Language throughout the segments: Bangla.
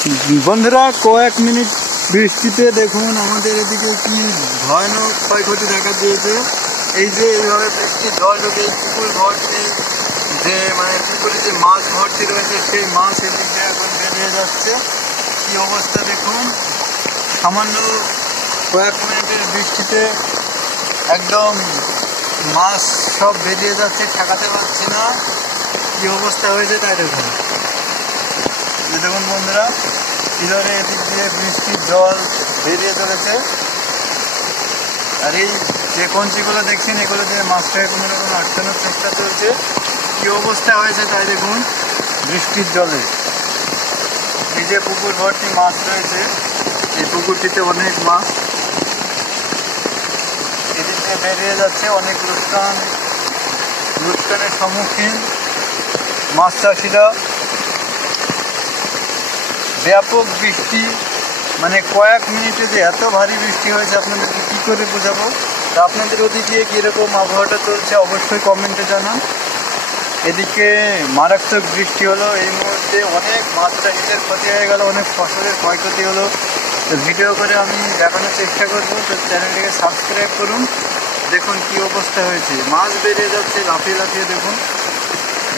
বন্ধুরা কয়েক মিনিট বৃষ্টিতে দেখুন আমাদের এদিকে কি ভয়ানক ক্ষয়ক্ষতি দেখা দিয়েছে। এই যে এইভাবে বৃষ্টির জল ঢুকে পুকুর ভর্তি, যে মানে পুকুরে যে মাছ ভর্তি রয়েছে সেই মাছ এদিক দিয়ে এখন বেরিয়ে যাচ্ছে। কি অবস্থা দেখুন, সামান্য কয়েক মিনিটের বৃষ্টিতে একদম মাছ সব বেরিয়ে যাচ্ছে, ঠেকাতে পারছি না। কি অবস্থা হয়েছে তাই দেখুন। দেখুন বন্ধুরা, কিভাবে এদিক দিয়ে বৃষ্টির জল বেরিয়ে চলেছে। আর এই যে কঞ্চিগুলো দেখছেন এগুলো দিয়ে মাছটাকে কোনো রকম আটকানোর চেষ্টা চলছে। কি অবস্থা হয়েছে তাই দেখুন বৃষ্টির জলে। এই যে পুকুর ভর্তি মাছ রয়েছে, এই পুকুরটিতে অনেক মাছ এদিক দিয়ে বেরিয়ে যাচ্ছে। অনেক লোকসানের সম্মুখীন মাছ চাষিরা। ব্যাপক বৃষ্টি, মানে কয়েক মিনিটে যে এত ভারী বৃষ্টি হয়েছে আপনাদেরকে কী করে বোঝাবো। তা আপনাদের ওদিকে কীরকম আবহাওয়াটা চলছে অবশ্যই কমেন্টে জানান। এদিকে মারাত্মক বৃষ্টি হলো, এই মুহূর্তে অনেক মাছ চাষিদের ক্ষতি হয়ে গেল, অনেক ফসলের ক্ষয়ক্ষতি হলো। তো ভিডিও করে আমি দেখানোর চেষ্টা করবো। তো চ্যানেলটিকে সাবস্ক্রাইব করুন। দেখুন কি অবস্থা হয়েছে, মাছ বেরিয়ে যাচ্ছে লাফিয়ে লাফিয়ে। দেখুন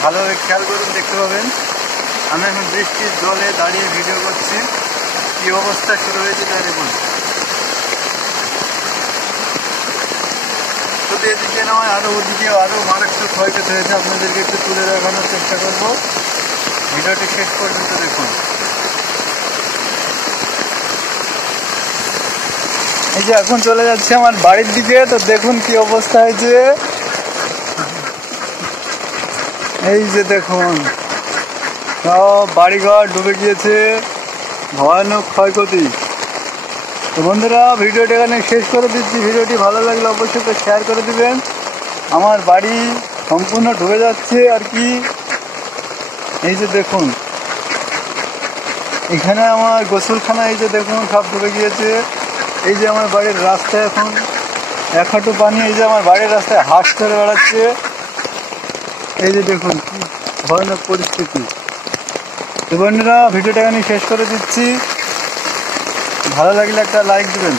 ভালোভাবে খেয়াল করুন, দেখতে পাবেন। আমি এখন বৃষ্টির জলে দাঁড়িয়ে ভিডিও করছি। কি অবস্থা শুরু হয়েছে তাই দেখুন। শুধু এদিকে নয়, আরও ওদিকেও আরও মারাত্মক ক্ষয়ক্ষতি হয়েছে। আপনাদেরকে একটু তুলে দেখানোর চেষ্টা করব, ভিডিওটি শেষ পর্যন্ত দেখুন। এই যে এখন চলে যাচ্ছে আমার বাড়ির দিকে। তো দেখুন কি অবস্থা হয়েছে, এই যে দেখুন সব বাড়িঘর ডুবে গিয়েছে, ভয়ানক ক্ষয়ক্ষতি। তো বন্ধুরা ভিডিওটি এখানে শেষ করে দিচ্ছি। ভিডিওটি ভালো লাগলে অবশ্যই তো শেয়ার করে দিবেন। আমার বাড়ি সম্পূর্ণ ডুবে যাচ্ছে আর কি। এই যে দেখুন এখানে আমার গোসলখানা, এই যে দেখুন সব ডুবে গিয়েছে। এই যে আমার বাড়ির রাস্তায় এখন এক হাঁটু পানি। এই যে আমার বাড়ির রাস্তায় হাঁস করে বেড়াচ্ছে। এই যে দেখুন কি ভয়ানক পরিস্থিতি। তো বন্ধুরা ভিডিওটা এখানে শেষ করে দিচ্ছি। ভালো লাগলে একটা লাইক দিবেন।